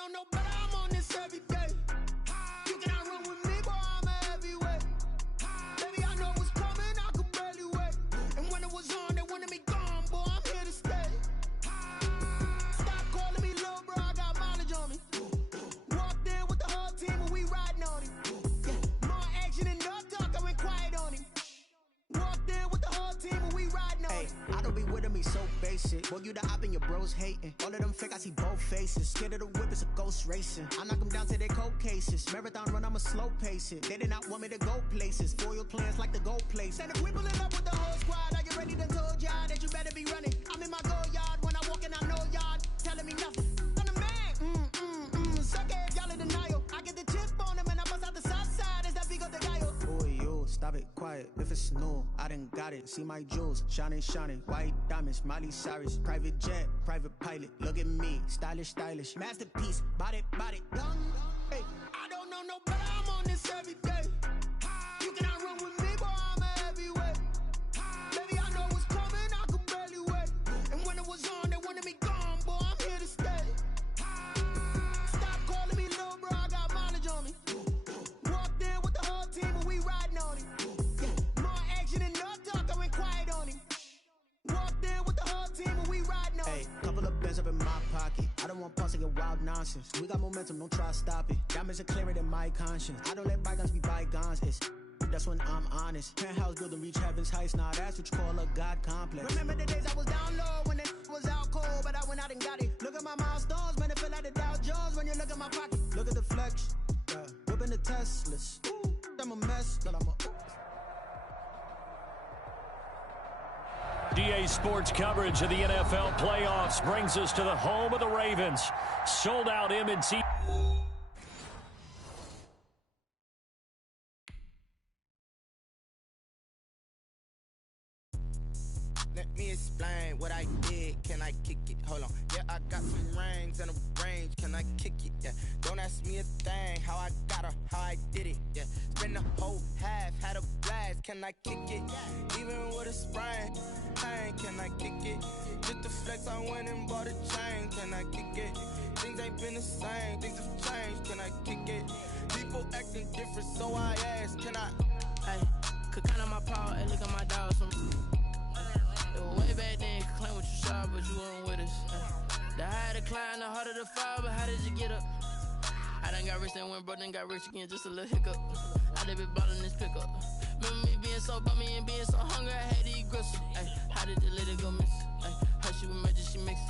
know no better, I'm on this every day. You cannot run with me, boy, I'm a heavyweight. Baby, I know what's coming, I could barely wait. And when it was on, they wanted me gone, boy, I'm here to stay. Stop calling me little bro, I got mileage on me. Walked in with the whole team and we riding on him. Yeah, more action and no talk, I went quiet on him. Walked in with the whole team and we riding on him. I don't be with him, he's so basic. Boy, you the op and your bros hating. All of them fake, I see both faces. Scared of the whip, it's a ghost racing. I knock them down to their cold cases. Marathon run, I'ma slow pace it. They did not want me to go places. Foil plans like the gold place. And if we pulling up with the whole squad, I get ready to told y'all that you better be running. I'm in my go yard when I walk in, I know y'all telling me nothing. I'm the man, suck it if y'all in denial. I get the chip on them and I bust out the south side. Is that big of the guy? Boy, you, stop it, quiet. If it's new, I done got it. See my jewels, shining, shining. White diamonds, Miley Cyrus. Private jet, private pilot. Look at me, stylish, stylish. Masterpiece, body, young. Hey, I don't know no better, I'm on this every day. You cannot run with me, boy, I'm a heavyweight. Baby, I know what's coming, I could barely wait. And when it was on, they wanted me gone, boy, I'm here to stay. Stop calling me little bro, I got mileage on me. Walked in with the whole team and we riding on him. Yeah, more action and no talk, I went quiet on him. Walked in with the whole team and we riding on him. hey, couple of bins up in my pocket. I don't want pause to get wild nonsense. We got momentum, don't try to stop it. Diamonds are clearer than my conscience. I don't let bygones be bygones. That's when I'm honest. Penthouse building, reach heaven's heights. Now that's what you call a God complex. Remember the days I was down low when it was out cold, but I went out and got it. Look at my milestones, man, it feel like the Dow Jones when you look at my pocket. Look at the flex, whipping the Teslas. Ooh, I'm a mess, but I'm a. DA Sports coverage of the NFL playoffs brings us to the home of the Ravens. Sold out M&T. Let me explain what I did. Can I kick it? Hold on. Yeah, I got some rings and a range. Can I kick it? Yeah. Don't ask me a thing. How I got her, how I did it. Yeah. Spend the whole half, had a blast. Can I kick it? Even with a sprain. Pain, can I kick it? Just the flex, I went and bought a chain. Can I kick it? Things ain't been the same. Things have changed. Can I kick it? People acting different, so I ask. Can I? Hey, could count on my power and look at my dogs from. Way back then, could claim what you saw, but you weren't with us. The higher the climb, the harder the fall, but how did you get up? I done got rich and went broke, then got rich again, just a little hiccup. I done been ballin' this pickup. Remember me being so bummy and being so hungry, I had to eat gristle. Ay, how did the lady go miss? Ay, her she was magic, she mixed.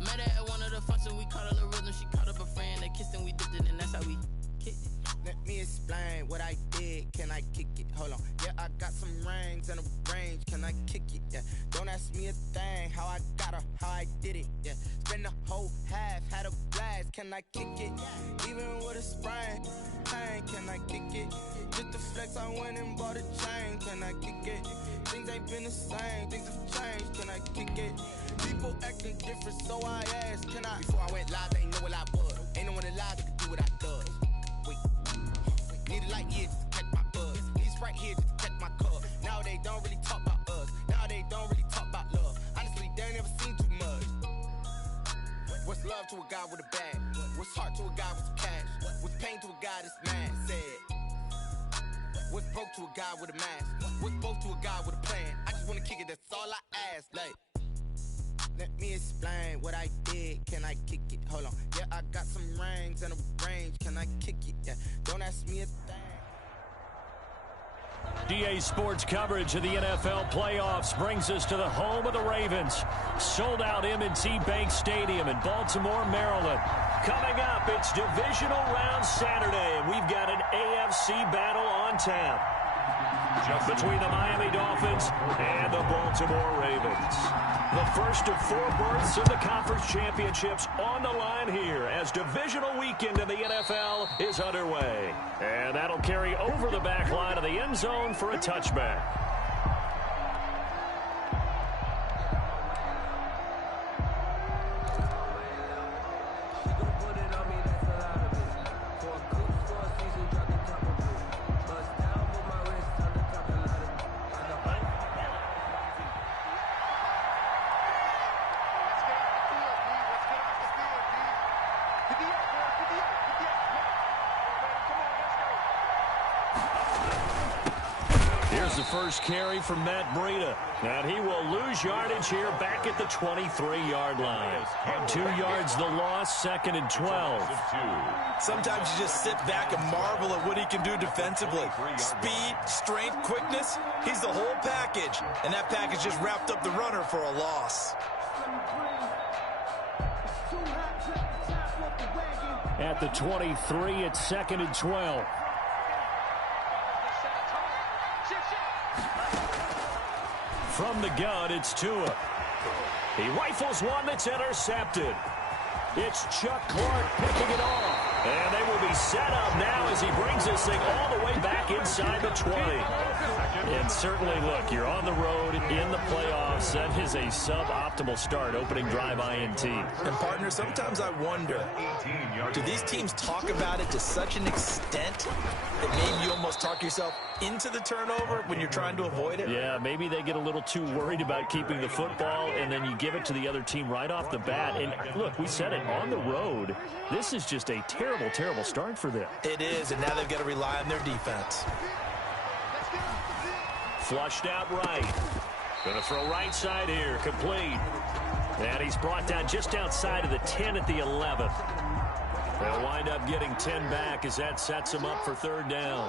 Met her at one of the functions, we caught a little rhythm, she caught up a friend, they kissed and we dipped it, and that's how we kicked it. Let me explain what I did. Can I kick it? Hold on. Yeah, I got some rings and a range. Can I kick it? Yeah. Don't ask me a thing. How I got her, how I did it. Yeah. Spend the whole half, had a blast. Can I kick it? Even with a sprain. Pain, can I kick it? Just the flex, I went and bought a chain. Can I kick it? Things ain't been the same. Things have changed. Can I kick it? People acting different, so I asked. Can I? Before I went live, they ain't know what I was. Ain't no one alive that could do what I does. Wait. Need a light here just to catch my buzz. Need Sprite here just to catch my cup. Now they don't really talk about us. Now they don't really talk about love. Honestly, they ain't never seen too much. What's love to a guy with a bag? What's heart to a guy with some cash? What's pain to a guy that's mad? Said. What's broke to a guy with a mask? What's broke to a guy with a plan? I just wanna kick it, that's all I ask. Like, let me explain what I did. Can I kick it? Hold on. Yeah, I got some rings and a range. Can I kick it? Yeah. Don't ask me a thing. DA Sports coverage of the NFL playoffs brings us to the home of the Ravens. Sold out M&T Bank Stadium in Baltimore, Maryland. Coming up, it's Divisional Round Saturday, and we've got an AFC battle on tap between the Miami Dolphins and the Baltimore Ravens. The first of 4 berths in the conference championships on the line here as divisional weekend in the NFL is underway. And that'll carry over the back line of the end zone for a touchback. The the first carry for Matt Breida. And he will lose yardage here back at the 23-yard line. 2 yards the loss, 2nd and 12. Sometimes you just sit back and marvel at what he can do defensively. Speed, strength, quickness, he's the whole package. And that package just wrapped up the runner for a loss. At the 23, it's 2nd and 12. From the gun, it's Tua. He rifles one that's intercepted. It's Chuck Clark picking it off. And they will be set up now as he brings this thing all the way back inside the 20. And certainly, look, you're on the road in the playoffs. That is a suboptimal start, opening drive INT. And, partner, sometimes I wonder, do these teams talk about it to such an extent that maybe you almost talk yourself into the turnover when you're trying to avoid it? Yeah, maybe they get a little too worried about keeping the football, and then you give it to the other team right off the bat. And, look, we said it, on the road, this is just a terrible, terrible start for them. It is, and now they've got to rely on their defense. Flushed out right. Going to throw right side here. Complete. And he's brought down just outside of the 10 at the 11. They'll wind up getting 10 back as that sets them up for 3rd down.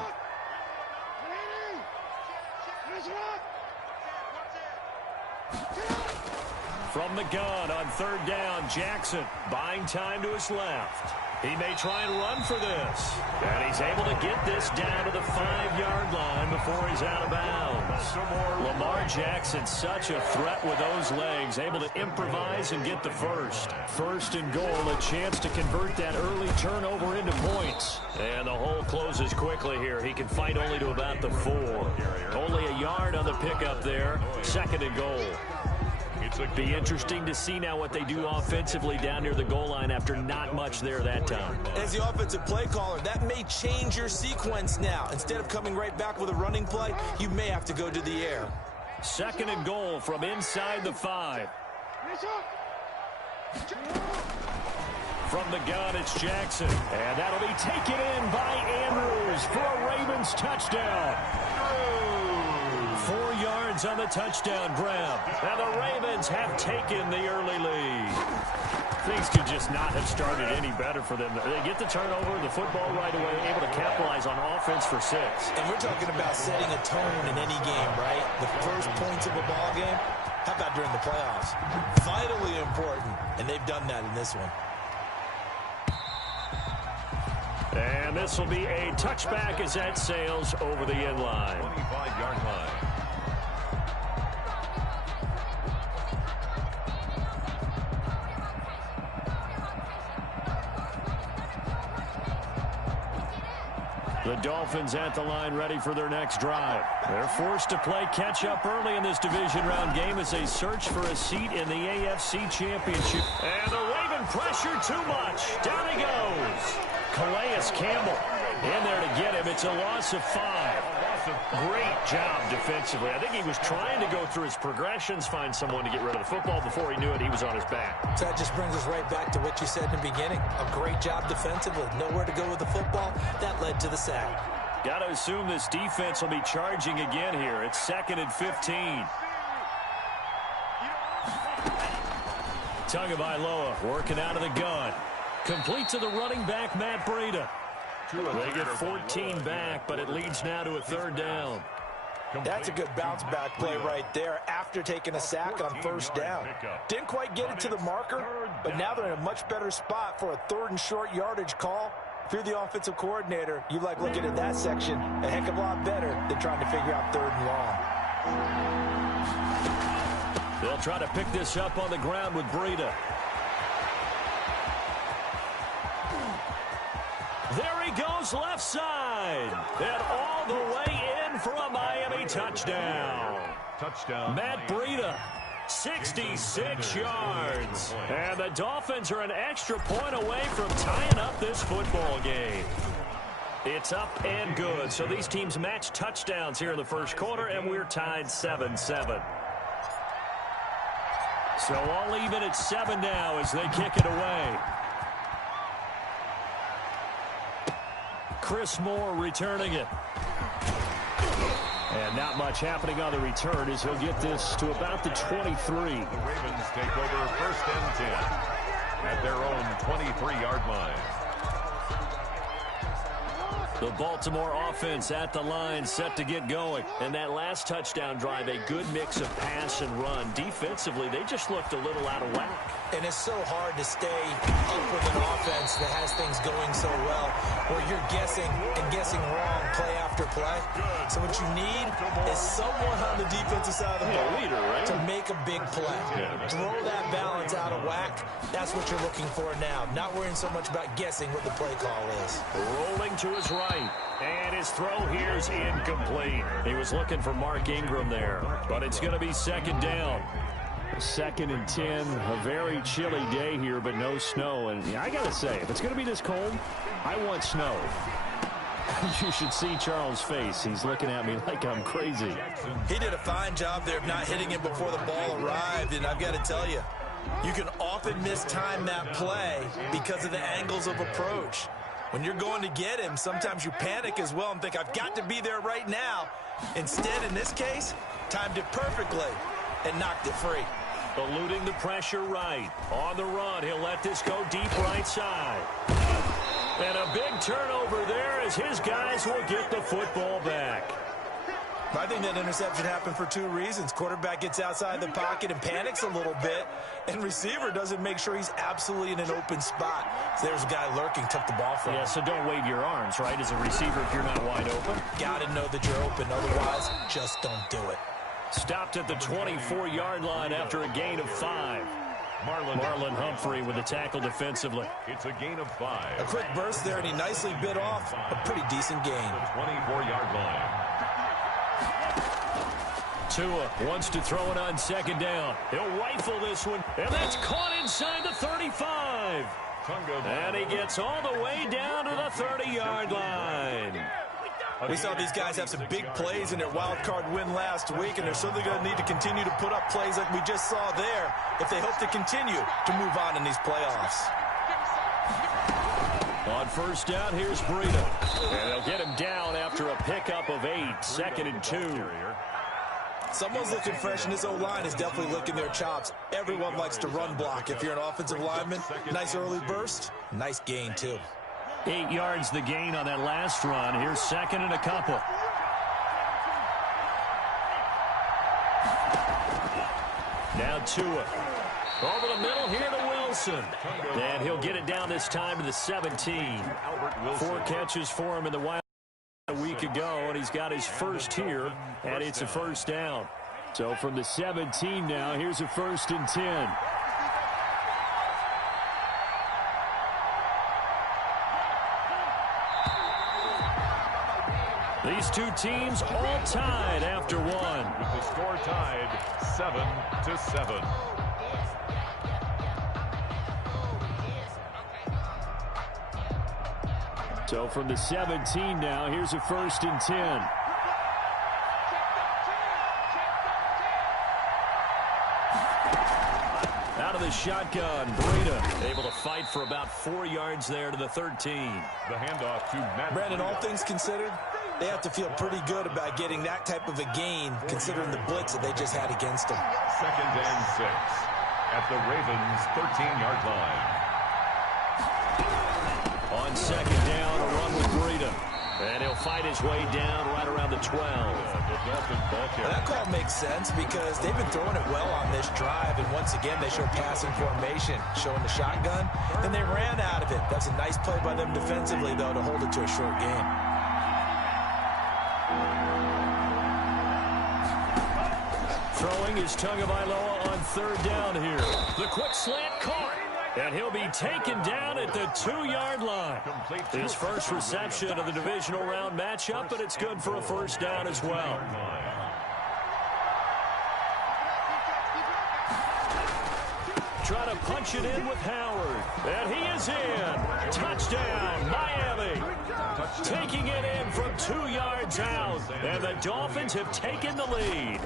From the gun on 3rd down, Jackson buying time to his left. He may try and run for this. And he's able to get this down to the 5-yard line before he's out of bounds. Lamar Jackson, such a threat with those legs, able to improvise and get the first. 1st and goal, a chance to convert that early turnover into points. And the hole closes quickly here. He can fight only to about the 4. Only a yard on the pickup there. 2nd and goal. Be interesting to see now what they do offensively down near the goal line after not much there that time. As the offensive play caller, that may change your sequence now. Instead of coming right back with a running play, you may have to go to the air. 2nd and goal from inside the 5. From the gun, it's Jackson. And that'll be taken in by Andrews for a Ravens touchdown. 4 yards on the touchdown grab. And the Ravens have taken the early lead. Things could just not have started any better for them. They get the turnover, the football right away, able to capitalize on offense for 6. And we're talking about setting a tone in any game, right? The first points of a ball game. How about during the playoffs? Vitally important, and they've done that in this one. And this will be a touchback as that sails over the end line. 25-yard line. The Dolphins at the line ready for their next drive. They're forced to play catch-up early in this division round game as they search for a seat in the AFC Championship. And the Raven pressure too much. Down he goes. Calais Campbell in there to get him. It's a loss of 5. Great job defensively. I think he was trying to go through his progressions, find someone to get rid of the football. Before he knew it, he was on his back. So that just brings us right back to what you said in the beginning. A great job defensively. Nowhere to go with the football. That led to the sack. Got to assume this defense will be charging again here. It's 2nd and 15. Tagovailoa working out of the gun. Complete to the running back, Matt Breida. They get 14 back, but it leads now to a 3rd down. That's a good bounce-back play right there after taking a sack on 1st down. Didn't quite get it to the marker, but now they're in a much better spot for a 3rd and short yardage call. If you're the offensive coordinator, you like looking at that section a heck of a lot better than trying to figure out 3rd and long. They'll try to pick this up on the ground with Breida. There he goes left side. And all the way in for a Miami touchdown. Matt Breida, 66 yards. And the Dolphins are an extra point away from tying up this football game. It's up and good. So these teams match touchdowns here in the first quarter, and we're tied 7-7. So all even at 7 now as they kick it away. Chris Moore returning it. And not much happening on the return as he'll get this to about the 23. The Ravens take over 1st and 10 at their own 23-yard line. The Baltimore offense at the line, set to get going. And that last touchdown drive, a good mix of pass and run. Defensively, they just looked a little out of whack. And it's so hard to stay up with an offense that has things going so well, where you're guessing and guessing wrong play after play. So what you need is someone on the defensive side of the ball to make a big play. Throw that balance out of whack. That's what you're looking for now. Not worrying so much about guessing what the play call is. Rolling to his right. And his throw here's incomplete. He was looking for Mark Ingram there, but it's going to be 2nd down. 2nd and 10, a very chilly day here, but no snow. And I got to say, if it's going to be this cold, I want snow. You should see Charles' face. He's looking at me like I'm crazy. He did a fine job there of not hitting him before the ball arrived, and I've got to tell you, you can often mistime that play because of the angles of approach. When you're going to get him, sometimes you panic as well and think, I've got to be there right now. Instead, in this case, timed it perfectly and knocked it free. Eluding the pressure right. On the run, he'll let this go deep right side. And a big turnover there as his guys will get the football back. I think that interception happened for 2 reasons. Quarterback gets outside the pocket and panics a little bit, and receiver doesn't make sure he's absolutely in an open spot. So there's a guy lurking, took the ball from him. Yeah, so don't wave your arms, right, as a receiver if you're not wide open. Got to know that you're open. Otherwise, just don't do it. Stopped at the 24-yard line after a gain of 5. Marlon Humphrey with the tackle defensively. It's a gain of 5. A quick burst there, and he nicely bit off a pretty decent gain. The 24-yard line. Tua wants to throw it on 2nd down. He'll rifle this one, and that's caught inside the 35. And he gets all the way down to the 30-yard line. We saw these guys have some big plays in their wild card win last week, and they're certainly going to need to continue to put up plays like we just saw there if they hope to continue to move on in these playoffs. On 1st down, here's Breida. And they'll get him down after a pickup of 8, 2nd and 2. Someone's looking fresh, and this O-line is definitely licking their chops. Everyone likes to run block. If you're an offensive lineman, nice early burst, nice gain, too. 8 yards the gain on that last run. Here's 2nd and a couple. Now Tua. Over the middle here to Wilson. And he'll get it down this time to the 17. 4 catches for him in the wild a week ago, and he's got his first here, and it's a 1st down. So from the 17 now, here's a 1st and 10. These two teams all tied after 1. With the score tied 7-7. So from the 17 now, here's a 1st and 10. Out of the shotgun, Breida able to fight for about 4 yards there to the 13. The handoff to Matt. Brandon, all things considered, they have to feel pretty good about getting that type of a gain considering the blitz that they just had against them. 2nd and 6 at the Ravens' 13-yard line. On 2nd down, a run with Breida. And he'll fight his way down right around the 12. Well, that call makes sense because they've been throwing it well on this drive, and once again they show passing formation, showing the shotgun, and they ran out of it. That's a nice play by them defensively, though, to hold it to a short game. Throwing is Tagovailoa on 3rd down here. The quick slant caught. And he'll be taken down at the 2-yard line. His first reception of the divisional round matchup, but it's good for a 1st down as well. Try to punch it in with Howard. And he is in. Touchdown, Miami. Taking it in from 2 yards out. And the Dolphins have taken the lead.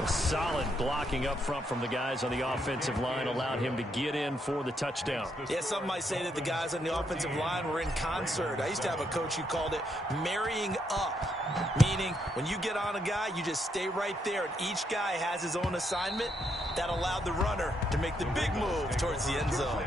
A solid blocking up front from the guys on the offensive line allowed him to get in for the touchdown. Yeah, some might say that the guys on the offensive line were in concert. I used to have a coach who called it marrying up, meaning when you get on a guy, you just stay right there, and each guy has his own assignment. That allowed the runner to make the big move towards the end zone.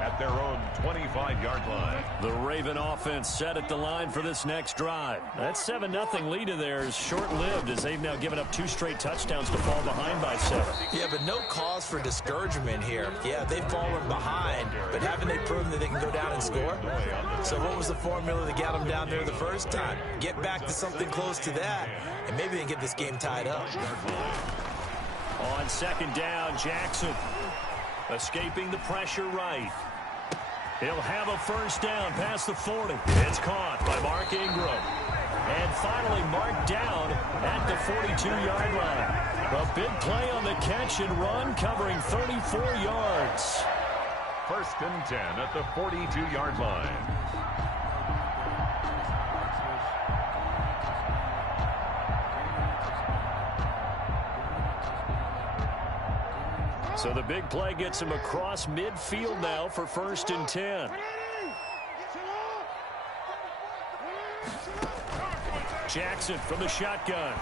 At their own 25-yard line. The Raven offense set at the line for this next drive. That 7-0 lead of theirs short-lived as they've now given up 2 straight touchdowns to fall behind by 7. Yeah, but no cause for discouragement here. Yeah, they've fallen behind, but haven't they proven that they can go down and score? So what was the formula that got them down there the first time? Get back to something close to that, and maybe they can get this game tied up. On second down, Jackson escaping the pressure right. He'll have a first down past the 40. It's caught by Mark Ingram. And finally marked down at the 42-yard line. A big play on the catch and run, covering 34 yards. 1st and 10 at the 42-yard line. So the big play gets him across midfield now for 1st and 10. Jackson from the shotgun.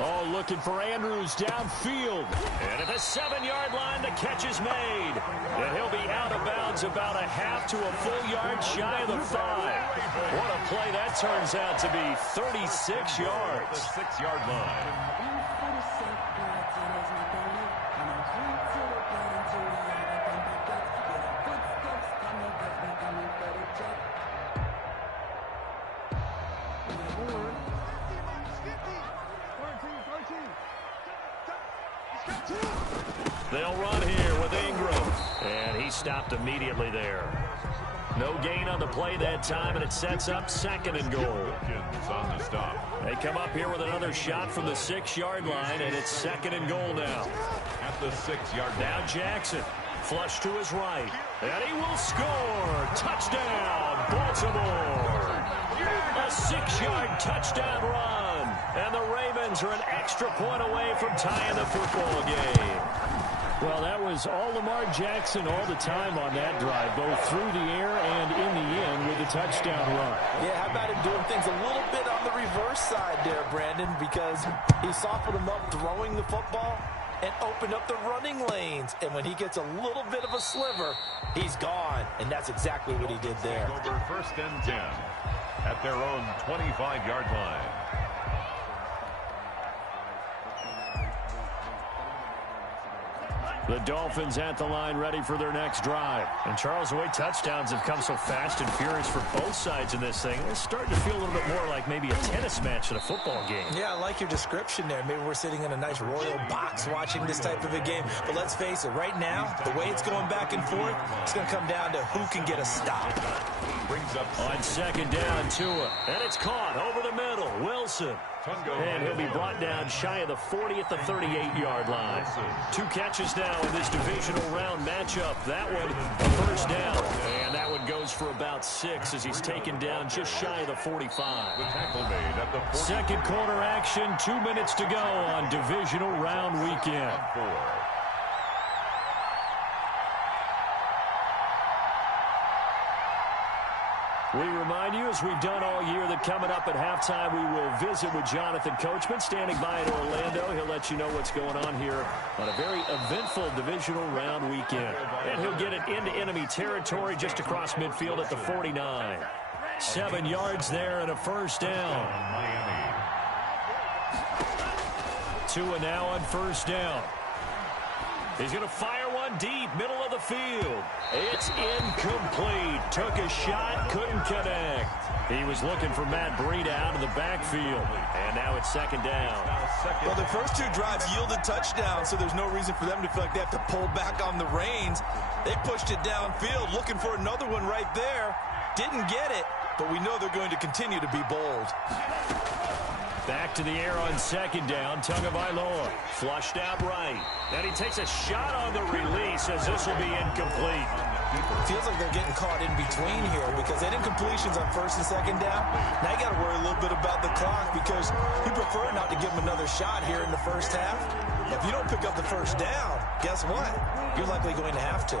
Oh, looking for Andrews downfield. And at the 7-yard line, the catch is made. And he'll be out of bounds about a half to a full yard shy of the 5. What a play that turns out to be, 36 yards. The 6-yard line. They'll run here with Ingram. And he stopped immediately there. No gain on the play that time, and it sets up 2nd and goal. On the stop. They come up here with another shot from the 6-yard line, and it's 2nd and goal now. At the 6-yard line. Now Jackson, flush to his right, and he will score. Touchdown, Baltimore. A 6-yard touchdown run, and the Ravens are an extra point away from tying the football game. Well, that was all Lamar Jackson all the time on that drive, both through the air and in the end with the touchdown run. Yeah, how about him doing things a little bit on the reverse side there, Brandon, because he softened him up throwing the football and opened up the running lanes. And when he gets a little bit of a sliver, he's gone. And that's exactly what he did there. Over 1st and 10 at their own 25-yard line. The Dolphins at the line ready for their next drive. And Charles, the way touchdowns have come so fast and furious for both sides in this thing, it's starting to feel a little bit more like maybe a tennis match at a football game. Yeah, I like your description there. Maybe we're sitting in a nice royal box watching this type of a game. But let's face it, right now, the way it's going back and forth, it's going to come down to who can get a stop. Brings up on 2nd down, Tua. And it's caught over the middle. Wilson. And he'll be brought down shy of the 40 at the 38-yard line. 2 catches now in this divisional round matchup. That one, a first down. And that one goes for about 6 as he's taken down just shy of the 45. the tackle made at the 40. 2nd quarter action, 2 minutes to go on divisional round weekend. 4. We remind you, as we've done all year, that coming up at halftime, we will visit with Jonathan Coachman, standing by in Orlando. He'll let you know what's going on here on a very eventful divisional round weekend. And he'll get it into enemy territory just across midfield at the 49. 7 yards there and a first down. Tua now on first down. He's going to fire one deep, middle of the field. It's incomplete. Took a shot, couldn't connect. He was looking for Matt Breida out of the backfield. And now it's 2nd down. Well, the first 2 drives yielded touchdowns, so there's no reason for them to feel like they have to pull back on the reins. They pushed it downfield, looking for another one right there. Didn't get it, but we know they're going to continue to be bold. Back to the air on 2nd down. Tagovailoa flushed out right. And he takes a shot on the release as this will be incomplete. Feels like they're getting caught in between here because they didn't completions on first and second down. Now you got to worry a little bit about the clock because you prefer not to give them another shot here in the first half. If you don't pick up the first down, guess what? You're likely going to have to.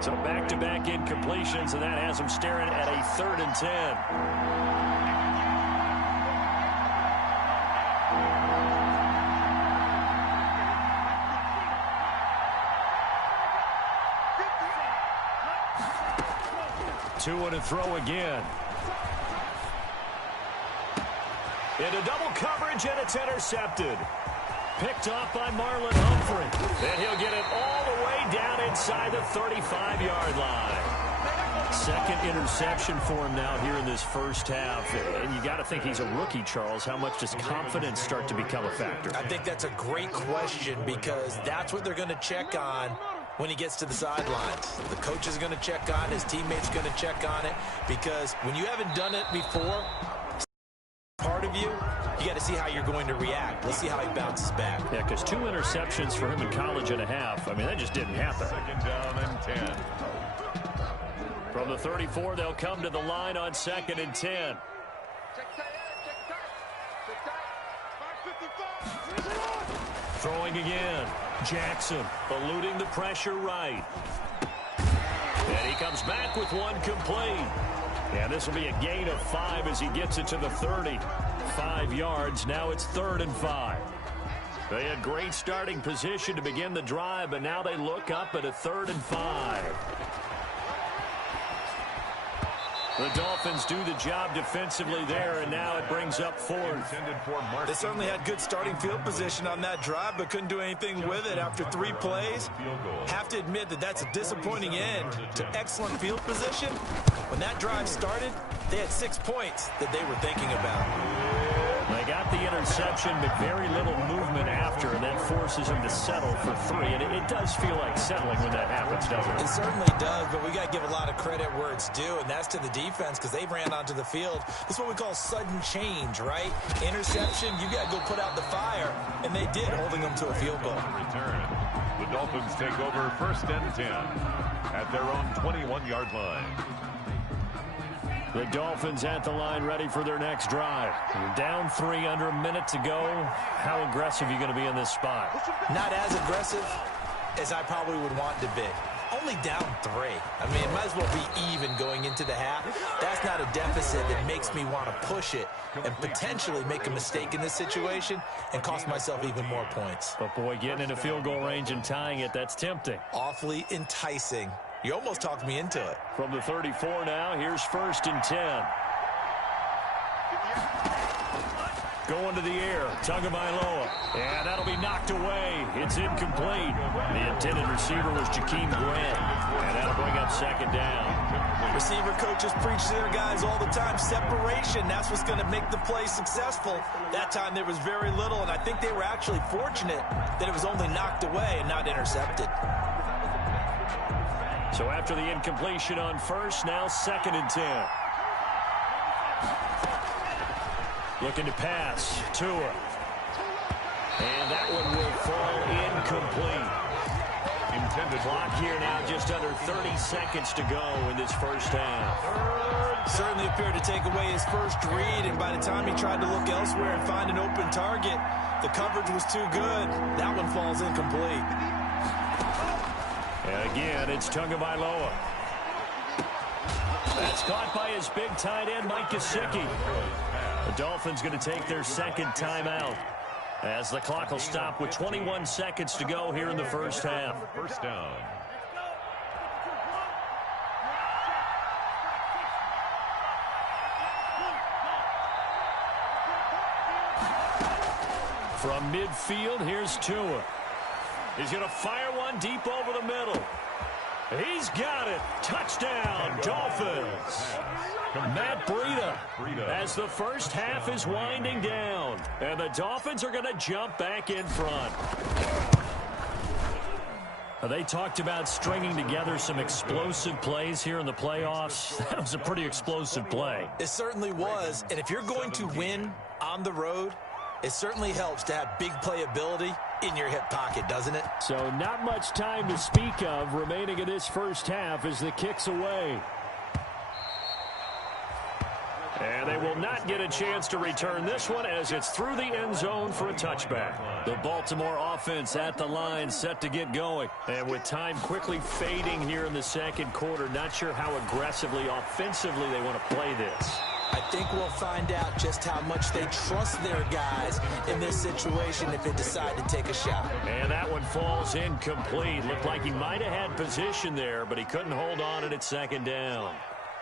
So back-to-back incompletions, and that has them staring at a 3rd and 10. Two and a throw again. Into double coverage, and it's intercepted. Picked off by Marlon Humphrey. And he'll get it all the way down inside the 35-yard line. Second interception for him now here in this first half. And you got to think he's a rookie, Charles. How much does confidence start to become a factor? I think that's a great question because that's what they're going to check on when he gets to the sidelines. The coach is going to check on, his teammates going to check on it, because when you haven't done it before, part of you got to see how you're going to react. Let's see how he bounces back. Yeah, because 2 interceptions for him in college and a half. I mean, that just didn't happen. 2nd down and 10. From the 34, they'll come to the line on 2nd and 10. Throwing again. Jackson eluding the pressure right. And he comes back with one complete. And this will be a gain of 5 as he gets it to the 30. 5 yards. Now it's 3rd and 5. They had great starting position to begin the drive, but now they look up at a 3rd and 5. The Dolphins do the job defensively there, and now it brings up 4th. They certainly had good starting field position on that drive, but couldn't do anything with it after 3 plays. Have to admit that that's a disappointing end to excellent field position. When that drive started, they had 6 points that they were thinking about. They got the interception, but very little movement after, and that forces them to settle for 3. And it does feel like settling when that happens, doesn't it? It certainly does, but we got to give a lot of credit where it's due, and that's to the defense because they ran onto the field. This is what we call sudden change, right? Interception, you got to go put out the fire, and they did, holding them to a field goal. Return. The Dolphins take over 1st and 10 at their own 21-yard line. The Dolphins at the line ready for their next drive. Down 3 under a minute to go. How aggressive are you going to be in this spot? Not as aggressive as I probably would want to be. Only down 3. I mean, it might as well be even going into the half. That's not a deficit that makes me want to push it and potentially make a mistake in this situation and cost myself even more points. But, boy, getting into field goal range and tying it, that's tempting. Awfully enticing. You almost talked me into it. From the 34 now, here's 1st and 10. Going to the air, Tagovailoa. And that'll be knocked away. It's incomplete. The intended receiver was Jakeem Grant. And that'll bring up 2nd down. Receiver coaches preach to their guys all the time. Separation, that's what's going to make the play successful. That time there was very little, and I think they were actually fortunate that it was only knocked away and not intercepted. So after the incompletion on 1st, now 2nd and 10. Looking to pass. Tua. And that one will fall incomplete. Intended clock here now, just under 30 seconds to go in this first half. Certainly appeared to take away his first read, and by the time he tried to look elsewhere and find an open target, the coverage was too good. That one falls incomplete. And again, it's Tagovailoa. That's caught by his big tight end, Mike Gesicki. The Dolphins going to take their 2nd timeout as the clock will stop with 21 seconds to go here in the first half. 1st down. From midfield, here's Tua. He's going to fire one deep over the middle. He's got it. Touchdown, Dolphins. Matt Breida as the first half is winding down. And the Dolphins are going to jump back in front. They talked about stringing together some explosive plays here in the playoffs. That was a pretty explosive play. It certainly was. And if you're going to win on the road, it certainly helps to have big playability in your hip pocket, doesn't it? So not much time to speak of remaining in this first half as the kick's away. And they will not get a chance to return this one as it's through the end zone for a touchback. The Baltimore offense at the line set to get going. And with time quickly fading here in the second quarter, not sure how aggressively, offensively they want to play this. I think we'll find out just how much they trust their guys in this situation if they decide to take a shot. And that one falls incomplete. Looked like he might have had position there, but he couldn't hold on at second down.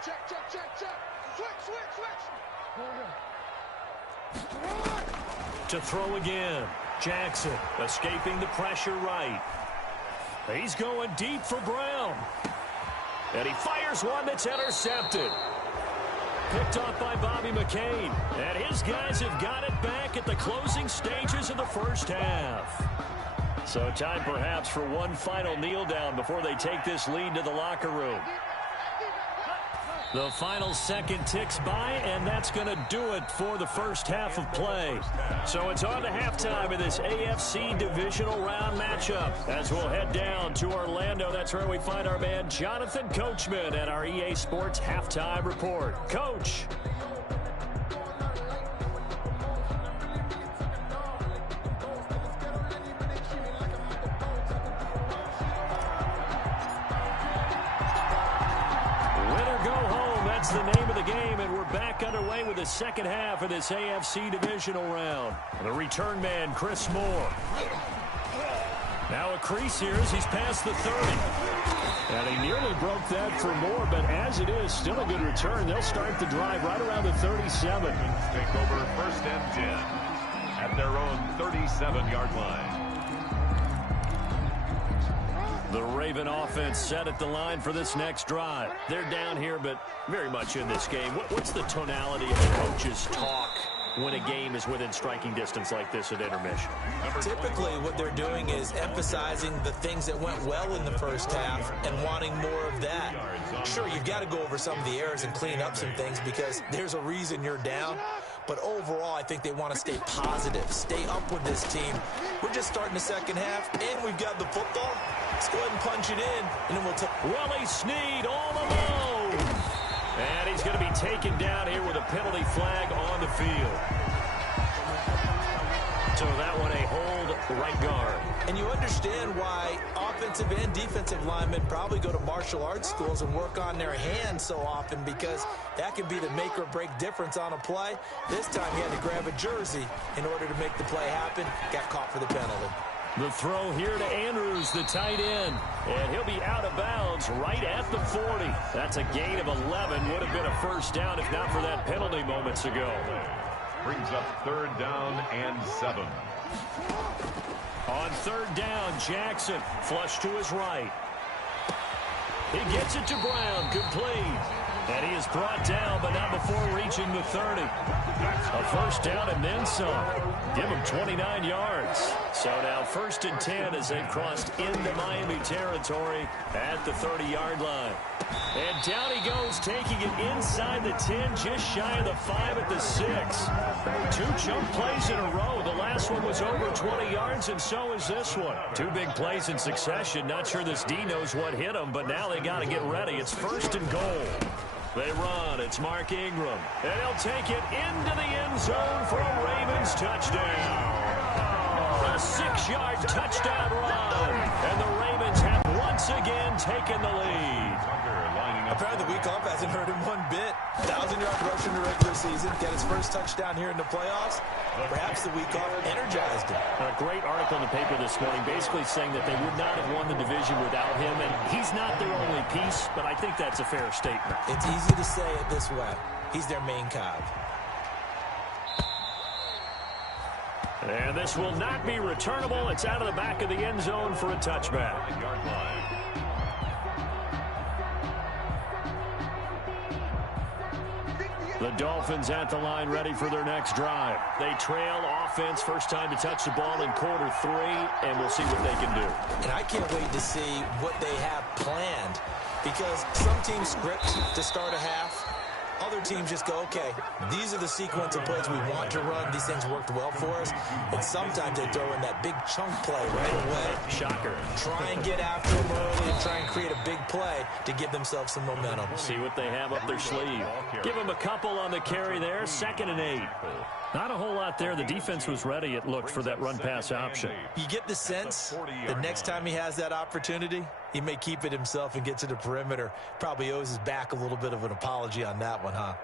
Check. Switch. To throw again. Jackson escaping the pressure right. He's going deep for Brown. And he fires one that's intercepted. Picked off by Bobby McCain. And his guys have got it back at the closing stages of the first half. So time perhaps for one final kneel down before they take this lead to the locker room. The final second ticks by, and that's going to do it for the first half of play. So it's on to halftime of this AFC Divisional Round matchup. As we'll head down to Orlando, that's where we find our man Jonathan Coachman at our EA Sports Halftime Report. Coach. That's the name of the game, and we're back underway with the second half of this AFC Divisional Round. The return man, Chris Moore. Now a crease here as he's past the 30. And he nearly broke that for Moore, but as it is, still a good return. They'll start the drive right around the 37. Take over first and 10 at their own 37-yard line. The Raven offense set at the line for this next drive. They're down here, but very much in this game. What's the tonality of the coach's talk when a game is within striking distance like this at intermission? Typically, what they're doing is emphasizing the things that went well in the first half and wanting more of that. Sure, you've got to go over some of the errors and clean up some things because there's a reason you're down. But overall, I think they want to stay positive, stay up with this team. We're just starting the second half, and we've got the football. Let's go ahead and punch it in, and then we'll take Willie Snead all alone. And he's going to be taken down here with a penalty flag on the field. So that one a hold right guard. And you understand why offensive and defensive linemen probably go to martial arts schools and work on their hands so often because that can be the make or break difference on a play. This time he had to grab a jersey in order to make the play happen. Got caught for the penalty. The throw here to Andrews, the tight end. And he'll be out of bounds right at the 40. That's a gain of 11. Would have been a first down if not for that penalty moments ago. Brings up third down and 7. On third down, Jackson flush to his right. He gets it to Brown, complete. And he is brought down, but not before reaching the 30. A first down and then some. Give him 29 yards. So now first and 10 as they've crossed into Miami territory at the 30-yard line. And down he goes, taking it inside the 10, just shy of the 5 at the 6. 2 jump plays in a row. The last one was over 20 yards, and so is this one. 2 big plays in succession. Not sure this D knows what hit him, but now they got to get ready. It's first and goal. They run. It's Mark Ingram. And he'll take it into the end zone for a Ravens touchdown. A 6-yard touchdown run. And the Ravens have once again taken the lead. Apparently the week off hasn't hurt him one bit. 1,000-yard rush in the regular season. Got his first touchdown here in the playoffs. Perhaps the week off energized him. A great article in the paper this morning basically saying that they would not have won the division without him. And he's not their only piece, but I think that's a fair statement. It's easy to say it this way. He's their main cog. And this will not be returnable. It's out of the back of the end zone for a touchback. The Dolphins at the line ready for their next drive. They trail offense, first time to touch the ball in quarter 3, and we'll see what they can do. And I can't wait to see what they have planned because some teams script to start a half, other teams just go, okay, these are the sequence of plays we want to run. These things worked well for us. And sometimes they throw in that big chunk play right away. Shocker. Try and get after them early and try and create a big play to give themselves some momentum. See what they have up their sleeve. Give them a couple on the carry there. 2nd and 8. Not a whole lot there. The defense was ready, it looked, for that run-pass option. You get the sense that next time he has that opportunity, he may keep it himself and get to the perimeter. Probably owes his back a little bit of an apology on that one, huh?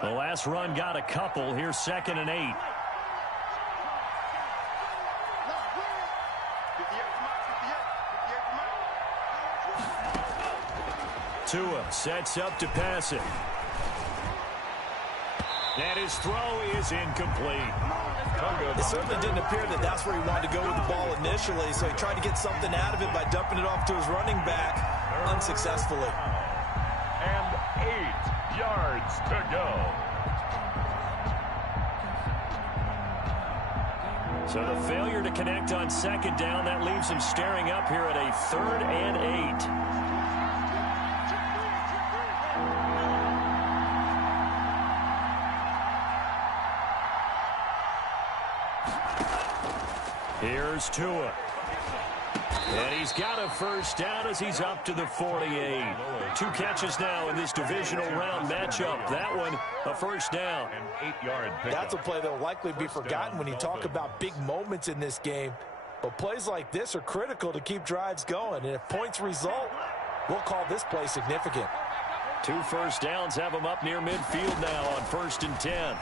The last run got a couple. Here's 2nd and 8. Tua sets up to pass it. And his throw is incomplete. It certainly didn't appear that that's where he wanted to go with the ball initially, so he tried to get something out of it by dumping it off to his running back unsuccessfully. And 8 yards to go. So the failure to connect on 2nd down, that leaves him staring up here at a 3rd and 8. Here's Tua. And he's got a first down as he's up to the 48. 2 catches now in this divisional round matchup. That one, a first down. An 8-yard pickup. That's a play that will likely be forgotten when you talk about big moments in this game. But plays like this are critical to keep drives going. And if points result, we'll call this play significant. 2 first downs have him up near midfield now on 1st and 10.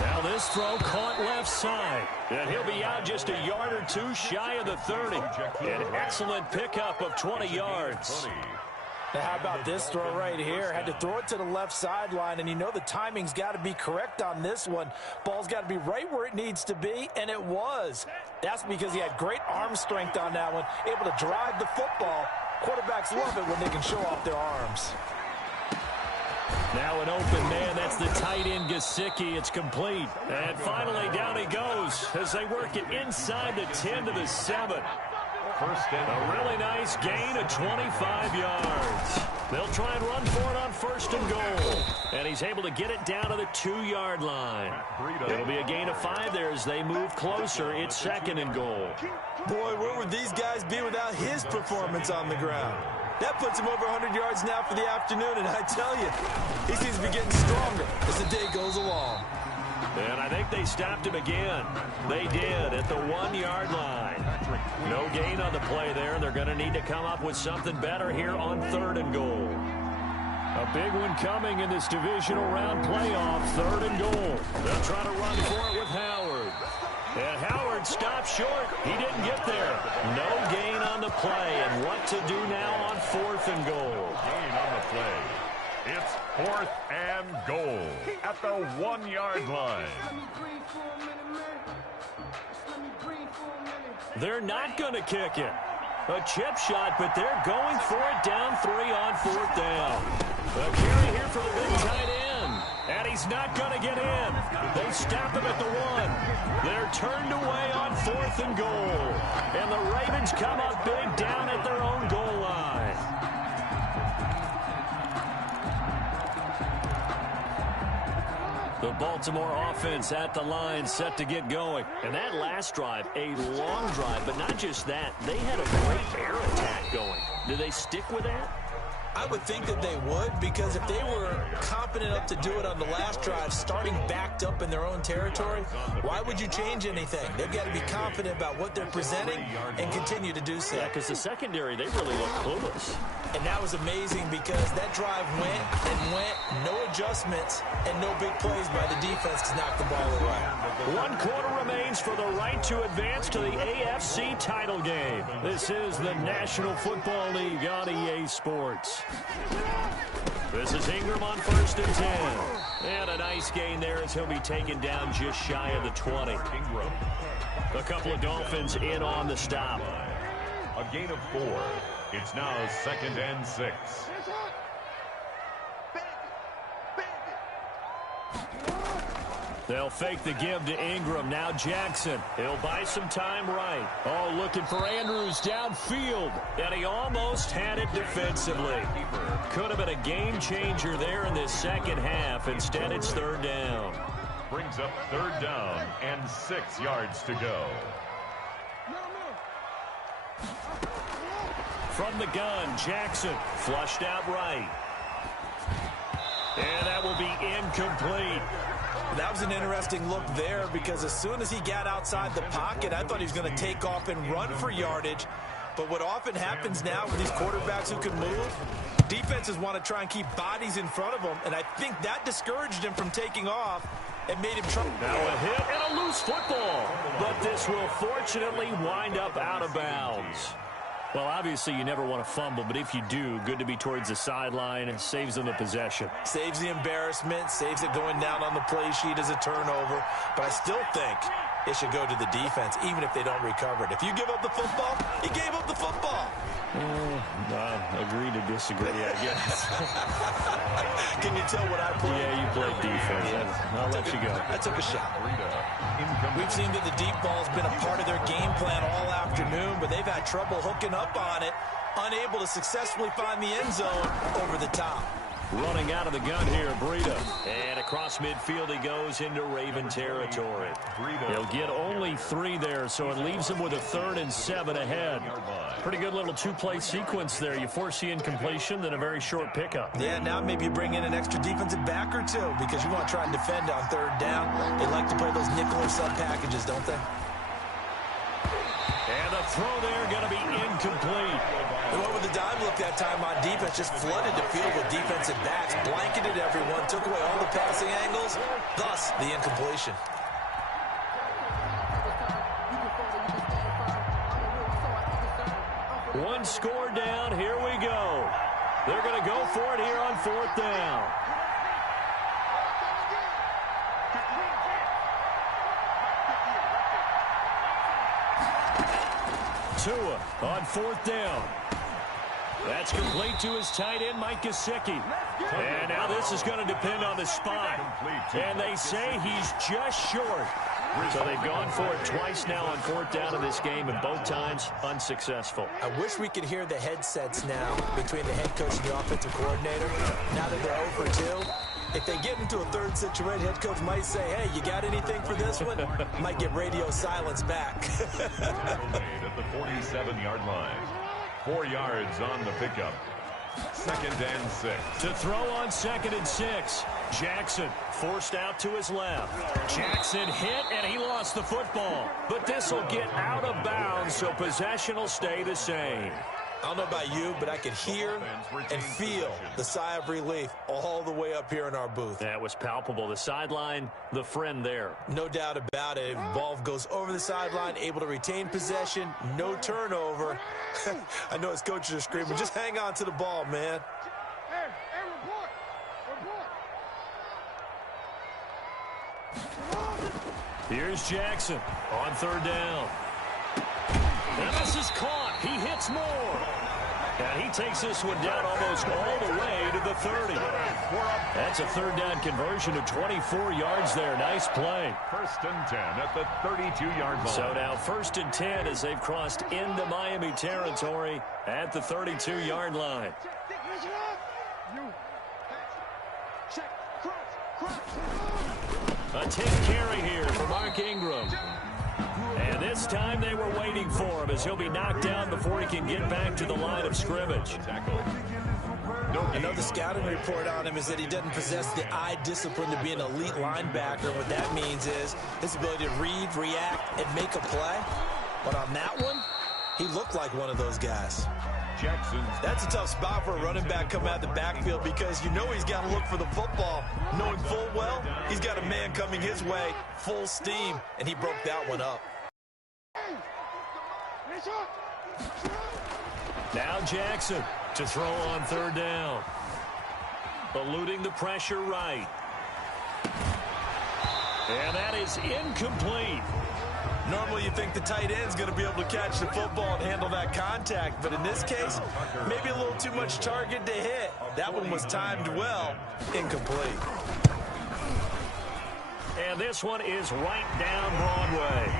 Now this throw caught left side. And he'll be out just a yard or 2 shy of the 30. An excellent pickup of 20 yards. Now how about this throw right here? Had to throw it to the left sideline, and you know the timing's got to be correct on this one. Ball's got to be right where it needs to be, and it was. That's because he had great arm strength on that one, able to drive the football. Quarterbacks love it when they can show off their arms. Now an open man, that's the tight end Gesicki. It's complete. And finally down he goes as they work it inside the 10 to the 7. A really nice gain of 25 yards. They'll try and run for it on 1st and goal. And he's able to get it down to the 2-yard line. It'll be a gain of 5 there as they move closer. It's 2nd and goal. Boy, where would these guys be without his performance on the ground? That puts him over 100 yards now for the afternoon, and I tell you, he seems to be getting stronger as the day goes along. And I think they stopped him again. They did at the 1-yard line. No gain on the play there. They're going to need to come up with something better here on 3rd and goal. A big one coming in this divisional round playoff, 3rd and goal. They'll try to run for it with Howard. And Howard stopped short. He didn't get there. No gain on the play. And what to do now on 4th and goal? Gain on the play. It's 4th and goal at the 1-yard line. They're not going to kick it. A chip shot, but they're going for it down 3 on 4th down. A carry here for the big tight end. And he's not going to get in. They stop him at the 1. They're turned away on 4th and goal. And the Ravens come up big down at their own goal line. The Baltimore offense at the line set to get going. And that last drive, a long drive, but not just that. They had a great air attack going. Do they stick with that? I would think that they would, because if they were confident enough to do it on the last drive, starting backed up in their own territory, why would you change anything? They've got to be confident about what they're presenting and continue to do so. Yeah, because the secondary, they really look clueless. And that was amazing because that drive went and went, no adjustments, and no big plays by the defense to knock the ball away. 1 quarter remains for the right to advance to the AFC title game. This is the National Football League on EA Sports. This is Ingram on 1st and 10. And a nice gain there as he'll be taken down just shy of the 20. Ingram. A couple of Dolphins in on the stop. A gain of 4. It's now 2nd and 6. They'll fake the give to Ingram. Now Jackson. He'll buy some time right. Oh, looking for Andrews downfield. And he almost had it defensively. Could have been a game changer there in this second half. Instead, it's third down. Brings up third down and 6 yards to go. From the gun, Jackson flushed out right. And that will be incomplete. That was an interesting look there because as soon as he got outside the pocket, I thought he was going to take off and run for yardage. But what often happens now with these quarterbacks who can move, defenses want to try and keep bodies in front of them, and I think that discouraged him from taking off and made him try. Now a hit and a loose football. But this will fortunately wind up out of bounds. Well, obviously you never want to fumble, but if you do, good to be towards the sideline. It saves them the possession. Saves the embarrassment, saves it going down on the play sheet as a turnover. But I still think it should go to the defense, even if they don't recover it. If you give up the football, you gave up the football. Agree to disagree, I guess. Can you tell what I played? Yeah, you played defense. Yeah. I'll let you go. I took a shot. We've seen that the deep ball's been a part of their game plan all afternoon, but they've had trouble hooking up on it, unable to successfully find the end zone over the top. Running out of the gun here, Breida. And across midfield he goes into Raven territory. He'll get only 3 there, so it leaves him with a 3rd and 7 ahead. Pretty good little 2-play sequence there. You force the incompletion, then a very short pickup. Yeah, now maybe you bring in an extra defensive back or two because you want to try and defend on 3rd down. They like to play those nickel or sub packages, don't they? And the throw there going to be incomplete. They went with the dime look that time on defense, just flooded the field with defensive backs, blanketed everyone, took away all the passing angles, thus the incompletion. One score down, here we go. They're going to go for it here on 4th down. Tua on 4th down. That's complete to his tight end, Mike Gesicki. And now this is going to depend on the spot. And they say he's just short. So they've gone for it twice now on 4th down in this game, and both times unsuccessful. I wish we could hear the headsets now between the head coach and the offensive coordinator. Now that they're 0 for 2. If they get into a 3rd situation, head coach might say, hey, you got anything for this one? Might get radio silence back. At the 47-yard line. 4 yards on the pickup. 2nd and 6. To throw on 2nd and 6. Jackson forced out to his left. Jackson hit, and he lost the football. But this will get out of bounds, so possession will stay the same. I don't know about you, but I could hear and feel the sigh of relief all the way up here in our booth. That was palpable. The sideline, the friend there. No doubt about it. Ball goes over the sideline, able to retain possession, no turnover. I know his coaches are screaming, just hang on to the ball, man. Here's Jackson on 3rd down. And this is caught. He hits more. And he takes this one down almost all the way to the 30. That's a 3rd down conversion of 24 yards there. Nice play. 1st and 10 at the 32-yard line. So now 1st and 10 as they've crossed into Miami territory at the 32-yard line. A 10 carry here for Mark Ingram. And this time they were waiting for him as he'll be knocked down before he can get back to the line of scrimmage. I know the scouting report on him is that he doesn't possess the eye discipline to be an elite linebacker. What that means is his ability to read, react, and make a play. But on that one, he looked like one of those guys. That's a tough spot for a running back coming out of the backfield because you know he's got to look for the football, knowing full well he's got a man coming his way, full steam, and he broke that one up. Now Jackson to throw on 3rd down. Eluding the pressure right. And that is incomplete. Normally you think the tight end's going to be able to catch the football and handle that contact, but in this case, maybe a little too much target to hit. That one was timed well, incomplete. And this one is right down Broadway.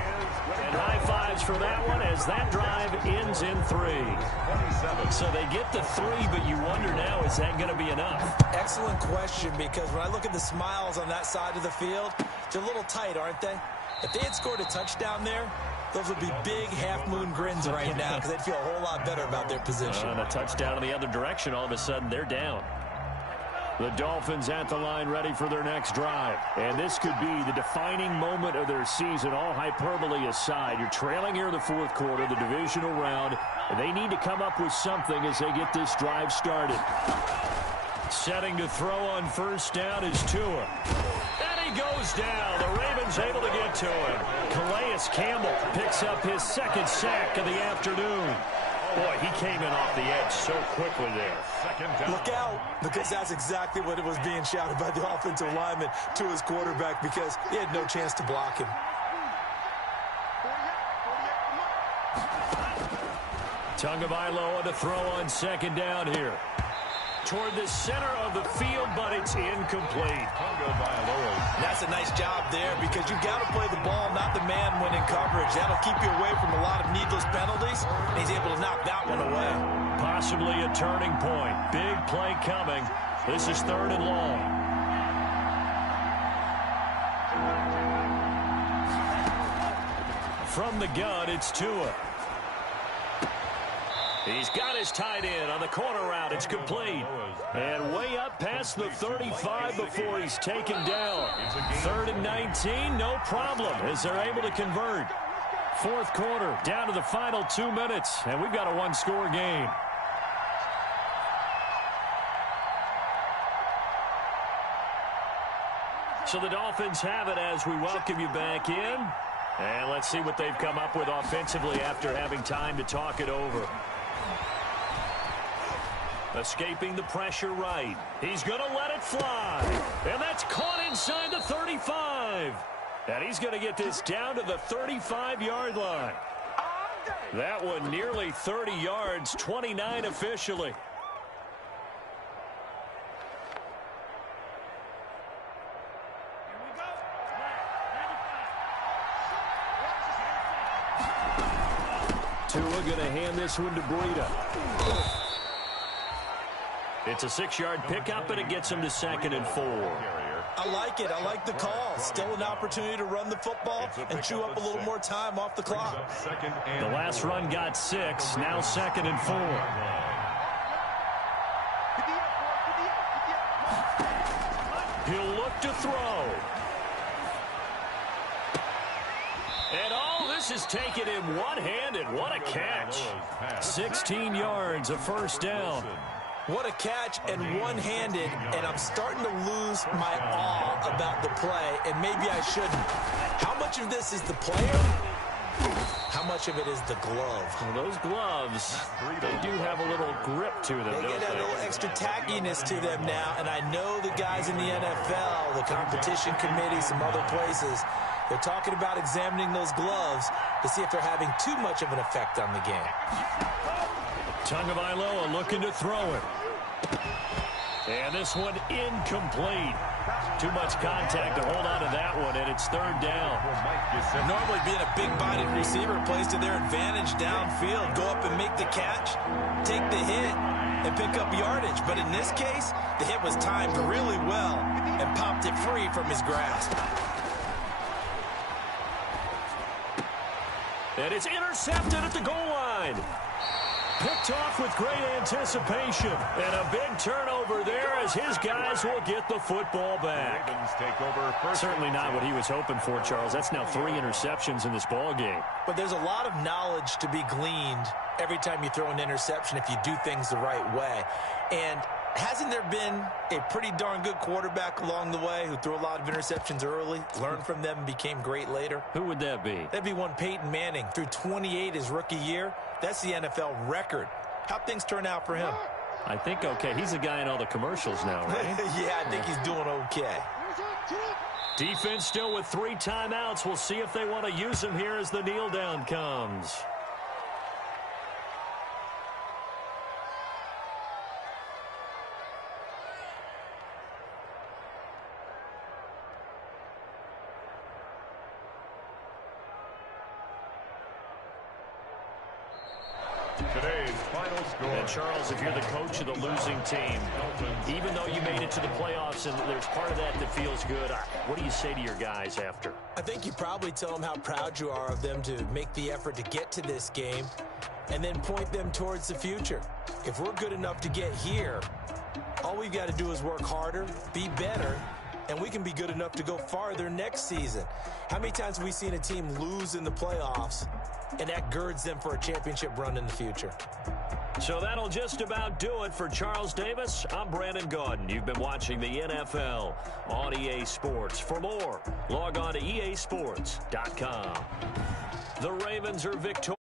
And high fives for that one as that drive ends in 3. So they get the 3, but you wonder now, is that going to be enough? Excellent question, because when I look at the smiles on that side of the field, they're a little tight, aren't they? If they had scored a touchdown there, those would be big half-moon grins right now because they'd feel a whole lot better about their position. And a touchdown in the other direction, all of a sudden they're down. The Dolphins at the line ready for their next drive. And this could be the defining moment of their season, all hyperbole aside. You're trailing here in the fourth quarter, the divisional round, and they need to come up with something as they get this drive started. Setting to throw on first down is Tua. And he goes down. The Ravens able to get to him. Calais Campbell picks up his second sack of the afternoon. Boy, he came in off the edge so quickly there. Look out, because that's exactly what it was being shouted by the offensive lineman to his quarterback, because he had no chance to block him. Tagovailoa to throw on second down here. Toward the center of the field, but it's incomplete. That's a nice job there, because you've got to play the ball, not the man when in coverage. That'll keep you away from a lot of needless penalties, and he's able to knock that one away. Possibly a turning point. Big play coming. This is 3rd and long. From the gun, it's Tua. He's got his tight end on the corner route. It's complete. And way up past the 35 before he's taken down. 3rd and 19, no problem, as they're able to convert. Fourth quarter, down to the final 2 minutes, and we've got a one-score game. So the Dolphins have it as we welcome you back in. And let's see what they've come up with offensively after having time to talk it over. Escaping the pressure right. He's going to let it fly. And that's caught inside the 35. And he's going to get this down to the 35-yard line. That one nearly 30 yards, 29 officially. Tua going to hand this one to Breida. It's a 6-yard pickup, and it gets him to 2nd and 4. I like it. I like the call. Still an opportunity to run the football and chew up a little more time off the clock. The last run got 6. Now 2nd and 4. He'll look to throw. And all this is taken in one-handed. What a catch. 16 yards, a first down. What a catch, and one-handed, and I'm starting to lose my awe about the play, and maybe I shouldn't. How much of this is the player? How much of it is the glove? Well, those gloves, they do have a little grip to them, They get a little extra tackiness to them now, and I know the guys in the NFL, the competition committee, some other places, they're talking about examining those gloves to see if they're having too much of an effect on the game. Tagovailoa looking to throw it. And this one incomplete. Too much contact to hold on to that one, and it's 3rd down. Normally being a big-bodied receiver plays to their advantage downfield. Go up and make the catch, take the hit, and pick up yardage. But in this case, the hit was timed really well and popped it free from his grasp. And it's intercepted at the goal line. Picked off with great anticipation. And a big turnover there as his guys will get the football back. Certainly not what he was hoping for, Charles. That's now 3 interceptions in this ball game. But there's a lot of knowledge to be gleaned every time you throw an interception if you do things the right way. And hasn't there been a pretty darn good quarterback along the way who threw a lot of interceptions early, learned from them, and became great later? Who would that be? That'd be one Peyton Manning. Threw 28 his rookie year. That's the NFL record. How'd things turn out for him? I think okay. He's a guy in all the commercials now, right? Yeah, I think he's doing okay. Defense still with 3 timeouts. We'll see if they want to use them here as the kneel down comes. Today's final score. And Charles, if you're the coach of the losing team, even though you made it to the playoffs and there's part of that that feels good, what do you say to your guys after? I think you probably tell them how proud you are of them to make the effort to get to this game and then point them towards the future. If we're good enough to get here, all we've got to do is work harder, be better, and we can be good enough to go farther next season. How many times have we seen a team lose in the playoffs, and that girds them for a championship run in the future? So that'll just about do it for Charles Davis. I'm Brandon Gaudin. You've been watching the NFL on EA Sports. For more, log on to easports.com. The Ravens are victorious.